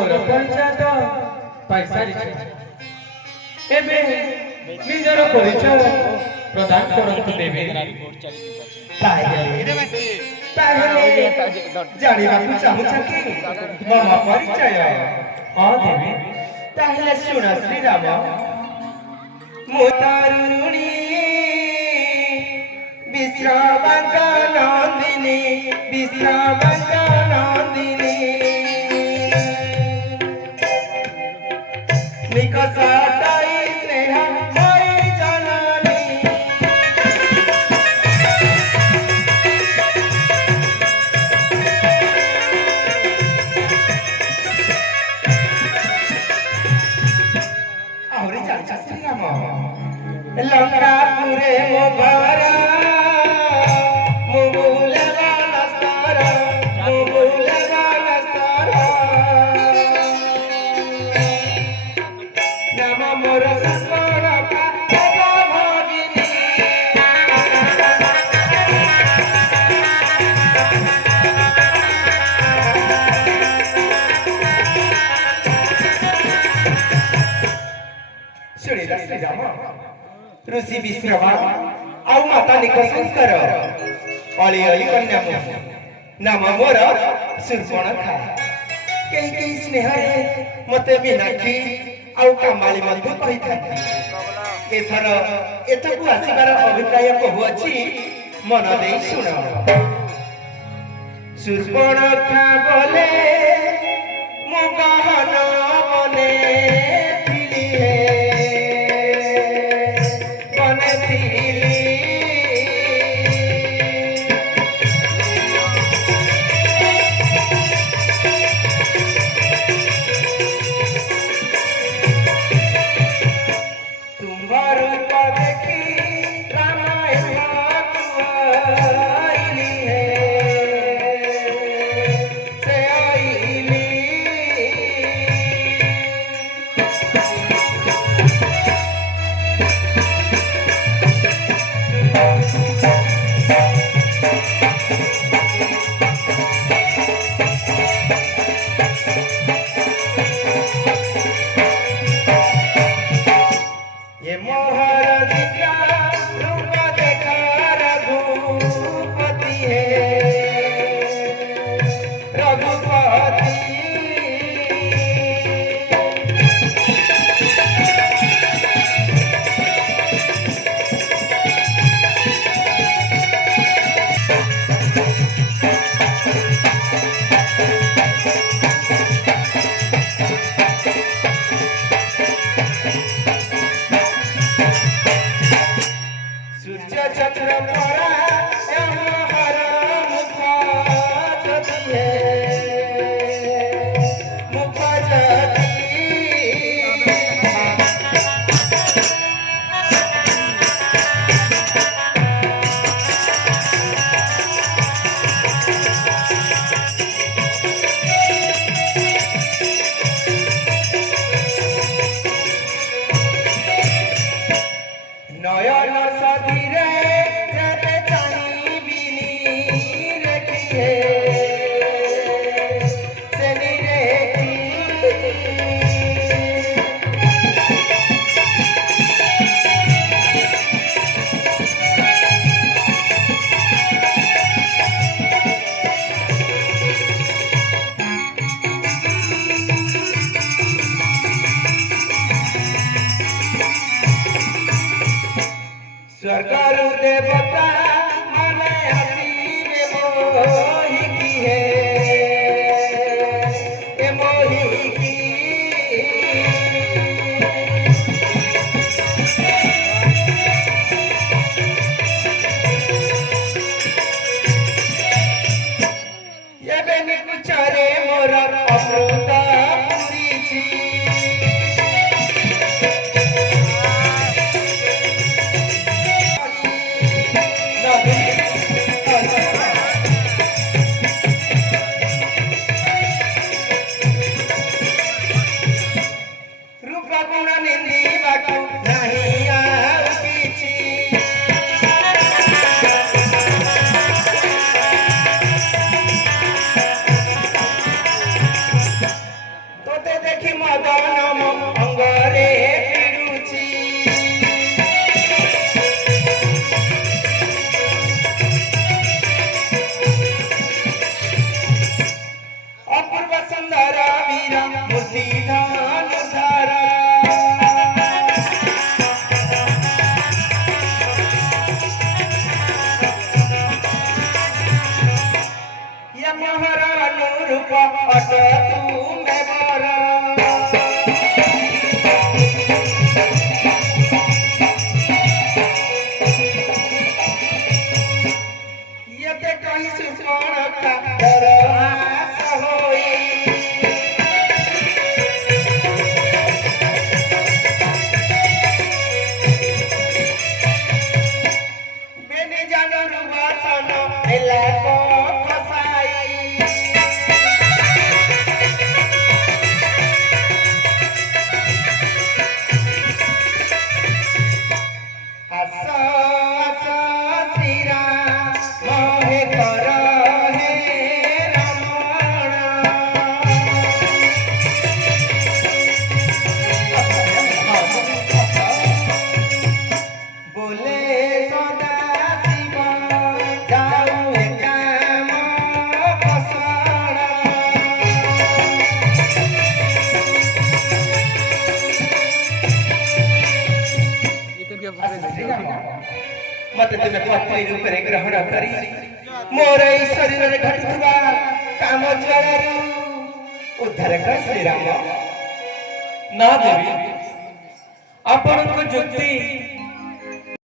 मोर परिचय तो पैसा एबे निजर परिचय प्रदान करंतु देवे जानिबाकु चाहुछ कि मम परिचय देवे ताहेले सुन श्री राम मो तारुणी विश्रामंगा नंदिनी विश्रामंगा नंदिनी निकषाटाई स्नेह मयि जननी आवरी जानिछ श्री राम लंकापुरे मो घर ऋषि विश्रमा आउ माता निकशंकर अली अली कन्या नाम मोर शूर्पणखा कहीं कहीं स्नेह मते मीनाक्षी आउ कामाली मध्य कही था एथर एथकु आसीबार अभिप्राय कहू अछि मन देई सुन शूर्पणखा बोले मो गहन मने स्वर्गरु देवता मने हसीबे मोहि की है ए मोहि की ये बेनी कुचारे मोर अमृत पुरीची वीर मूर्ति धान धारा या महारानु रूप अट तू मैं बरा मत तुम्हें पत्नी रूपरे ग्रहण करी मोर ई शरीर रे घटुवा काम ज्वालारू उद्धार कर श्री राम ना देवी आपण को जुक्ति